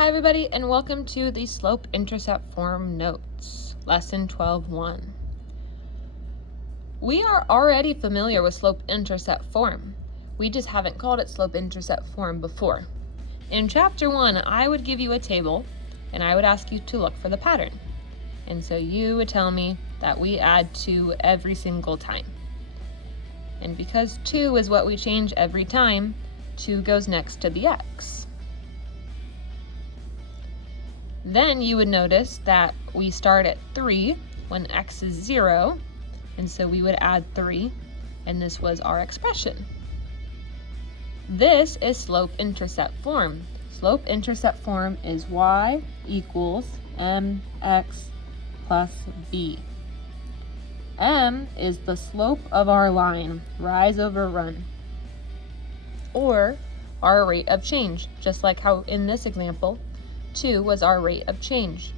Hi everybody, and welcome to the Slope-Intercept form notes, lesson 12.1. We are already familiar with slope-intercept form. We just haven't called it slope-intercept form before. In chapter 1, I would give you a table and I would ask you to look for the pattern. And so you would tell me that we add 2 every single time. And because 2 is what we change every time, 2 goes next to the x. Then you would notice that we start at 3 when x is 0, and so we would add 3, and this was our expression. This is slope-intercept form. Slope-intercept form is y equals mx plus b. M is the slope of our line, rise over run, or our rate of change, just like how in this example, 2 was our rate of change.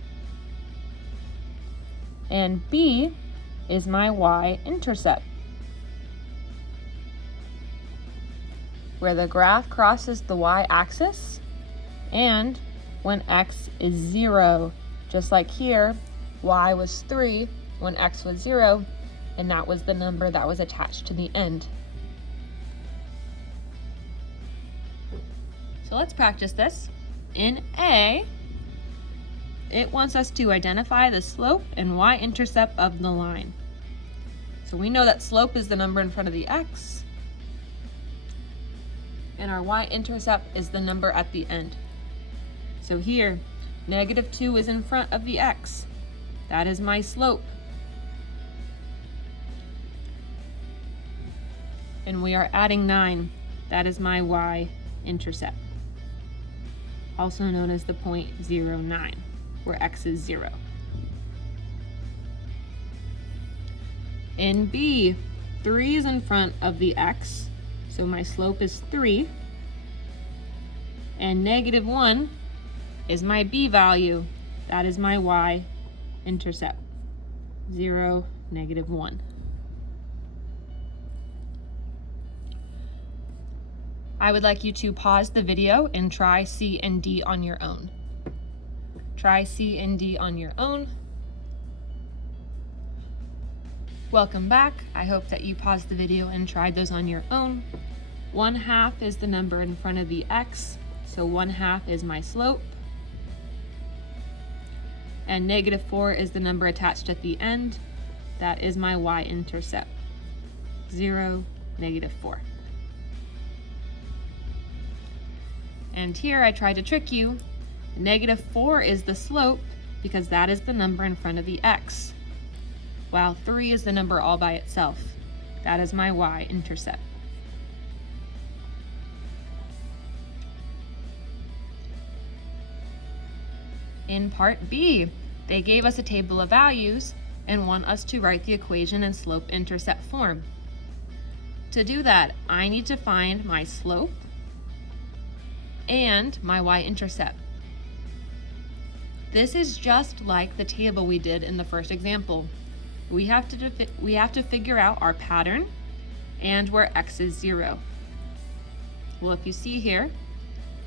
And B is my y-intercept, where the graph crosses the y-axis and when x is 0. Just like here, y was 3 when x was 0, and that was the number that was attached to the end. So let's practice this. In A, it wants us to identify the slope and y-intercept of the line. So we know that slope is the number in front of the x, and our y-intercept is the number at the end. So here, -2 is in front of the x. That is my slope. And we are adding 9. That is my y-intercept, also known as the point 0,9, where x is 0. In B, 3 is in front of the x, so my slope is 3, and -1 is my b value. That is my y-intercept, 0, -1. I would like you to pause the video and try C and D on your own. Try C and D on your own. Welcome back. I hope that you paused the video and tried those on your own. 1/2 is the number in front of the x, so 1/2 is my slope. And -4 is the number attached at the end. That is my y-intercept, 0, -4. And here I tried to trick you. -4 is the slope because that is the number in front of the x, while 3 is the number all by itself. That is my y-intercept. In part B, they gave us a table of values and want us to write the equation in slope-intercept form. To do that, I need to find my slope and my y-intercept. This is just like the table we did in the first example. We have to figure out our pattern and where x is 0. Well, if you see here,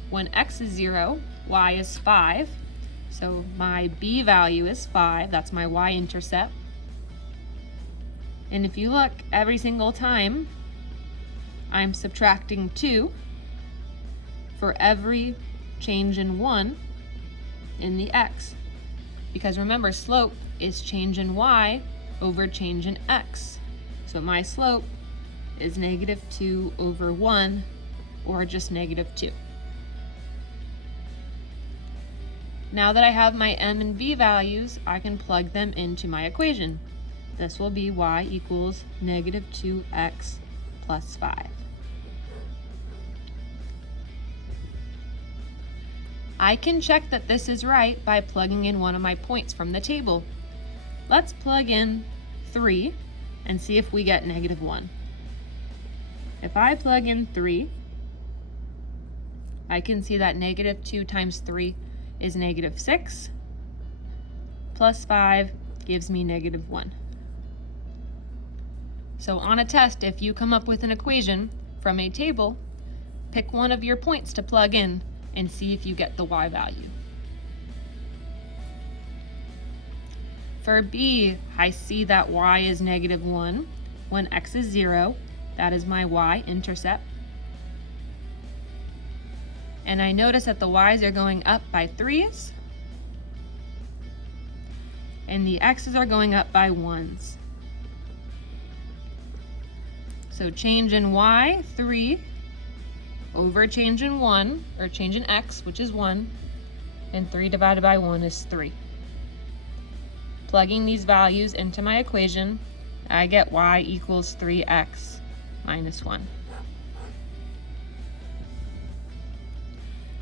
when x is 0, y is 5. So my b value is 5. That's my y-intercept. And if you look, every single time, I'm subtracting 2 for every change in 1 in the x. Because remember, slope is change in y over change in x. So my slope is -2 over 1, or just -2. Now that I have my m and b values, I can plug them into my equation. This will be y equals -2x plus 5. I can check that this is right by plugging in one of my points from the table. Let's plug in 3 and see if we get -1. If I plug in 3, I can see that -2 times 3 is -6, plus 5 gives me -1. So on a test, if you come up with an equation from a table, pick one of your points to plug in and see if you get the y value. For B, I see that y is -1 when x is 0. That is my y-intercept. And I notice that the y's are going up by 3's, and the x's are going up by 1's. So change in y, 3, over change in 1, or change in x, which is 1, and 3 divided by 1 is 3. Plugging these values into my equation, I get y equals 3x minus 1.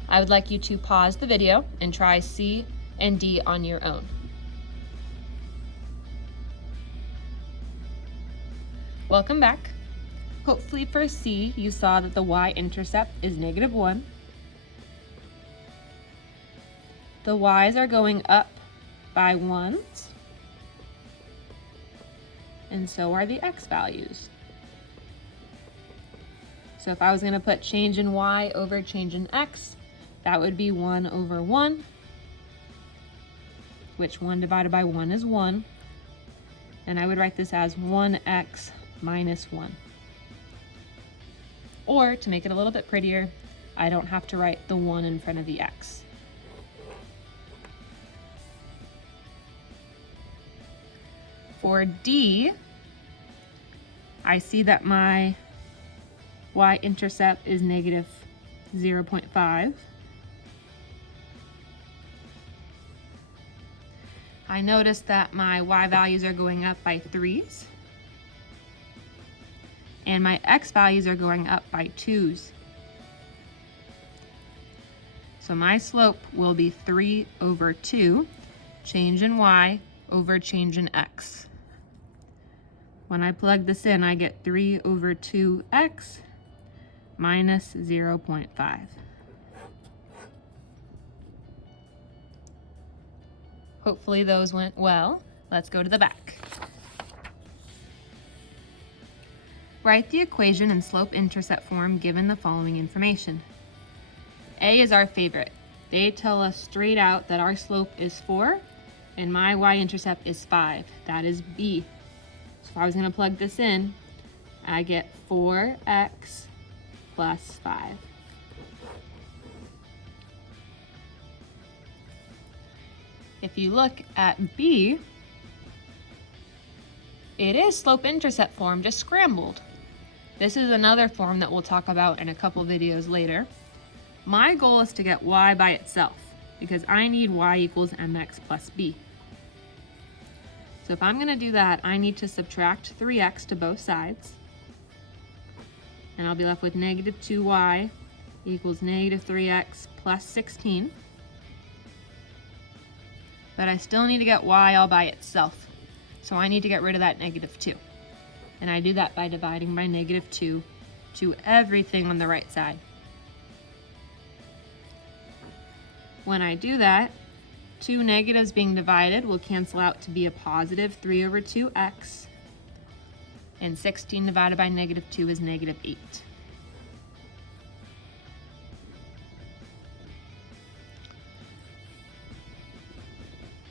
I would like you to pause the video and try C and D on your own. Welcome back. Hopefully for C, you saw that the y-intercept is -1. The y's are going up by 1's, and so are the x values. So if I was going to put change in y over change in x, that would be 1 over 1, which 1 divided by 1 is 1, and I would write this as 1x minus 1. Or, to make it a little bit prettier, I don't have to write the 1 in front of the x. For D, I see that my y-intercept is -0.5. I notice that my y values are going up by 3's, and my x values are going up by 2's. So my slope will be 3 over 2, change in y over change in x. When I plug this in, I get 3 over 2x minus 0.5. Hopefully those went well. Let's go to the back. Write the equation in slope-intercept form given the following information. A is our favorite. They tell us straight out that our slope is 4 and my y-intercept is 5. That is B. So if I was going to plug this in, I get 4x plus 5. If you look at B, it is slope-intercept form, just scrambled. This is another form that we'll talk about in a couple videos later. My goal is to get y by itself because I need y equals mx plus b. So if I'm going to do that, I need to subtract 3x to both sides. And I'll be left with -2y equals -3x plus 16. But I still need to get y all by itself. So I need to get rid of that -2. And I do that by dividing by -2 to everything on the right side. When I do that, 2 negatives being divided will cancel out to be a positive 3 over 2x. And 16 divided by -2 is -8.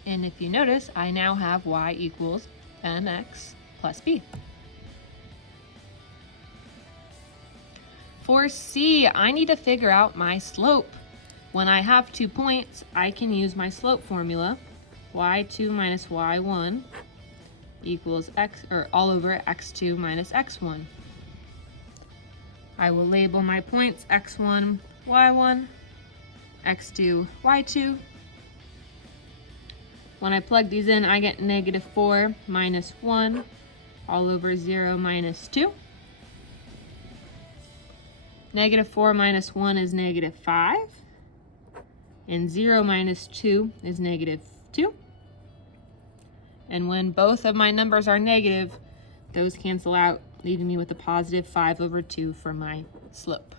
And if you notice, I now have y equals mx plus b. For C, I need to figure out my slope. When I have 2 points, I can use my slope formula. y2 minus y1 equals x, or all over x2 minus x1. I will label my points x1, y1, x2, y2. When I plug these in, I get -4 minus 1 all over 0 minus 2. -4 minus 1 is -5. And 0 minus 2 is -2. And when both of my numbers are negative, those cancel out, leaving me with a positive 5 over 2 for my slope.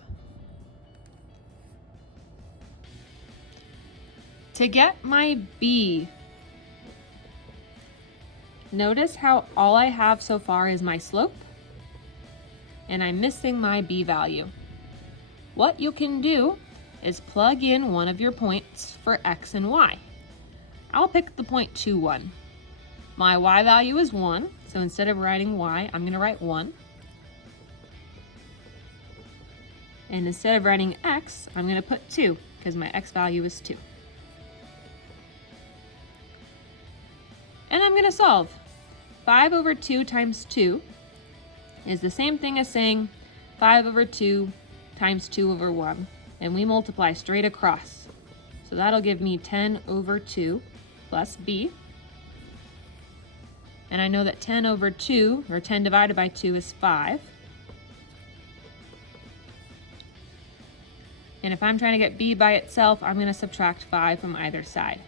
To get my B, notice how all I have so far is my slope, and I'm missing my B value. What you can do is plug in one of your points for x and y. I'll pick the point 2, 1. My y value is 1, so instead of writing y, I'm going to write 1. And instead of writing x, I'm going to put 2, because my x value is 2. And I'm going to solve. 5 over 2 times 2 is the same thing as saying 5 over 2 times 2 over 1. And we multiply straight across. So that'll give me 10 over 2 plus b. And I know that 10 over 2, or 10 divided by 2, is 5. And if I'm trying to get b by itself, I'm going to subtract 5 from either side.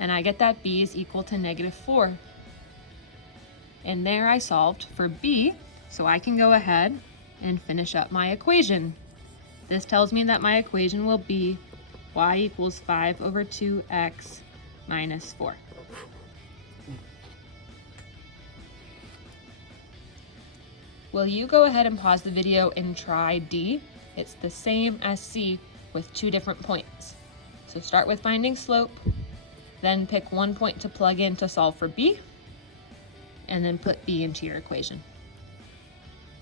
And I get that b is equal to -4. And there I solved for b, so I can go ahead and finish up my equation. This tells me that my equation will be y equals 5 over 2x minus 4. Will you go ahead and pause the video and try D? It's the same as C with 2 different points. So start with finding slope, then pick 1 point to plug in to solve for B, and then put B into your equation.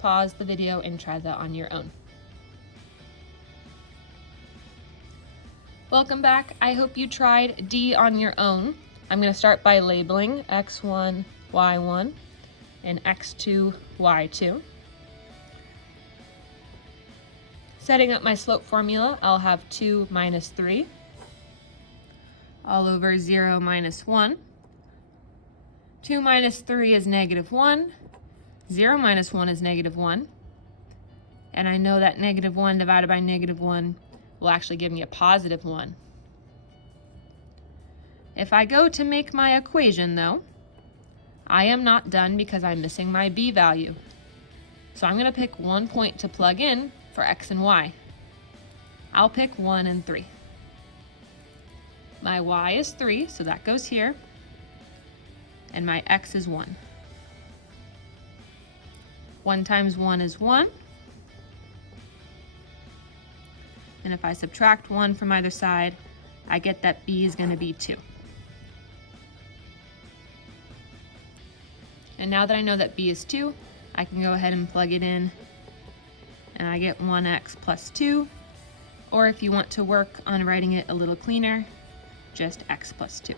Pause the video and try that on your own. Welcome back. I hope you tried D on your own. I'm going to start by labeling x1, y1, and x2, y2. Setting up my slope formula, I'll have 2 minus 3 all over 0 minus 1. 2 minus 3 is -1. 0 minus 1 is -1. And I know that -1 divided by -1 will actually give me a +1. If I go to make my equation though, I am not done because I'm missing my b value. So I'm going to pick 1 point to plug in for x and y. I'll pick 1 and 3. My y is 3, so that goes here. And my x is 1. 1 times 1 is 1. And if I subtract 1 from either side, I get that b is going to be 2. And now that I know that b is 2, I can go ahead and plug it in, and I get 1x plus 2. Or if you want to work on writing it a little cleaner, just x plus 2.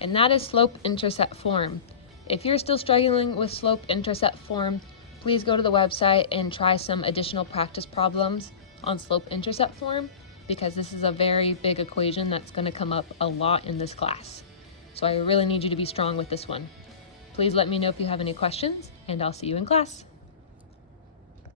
And that is slope-intercept form. If you're still struggling with slope-intercept form, please go to the website and try some additional practice problems on slope-intercept form, because this is a very big equation that's going to come up a lot in this class. So I really need you to be strong with this one. Please let me know if you have any questions, and I'll see you in class.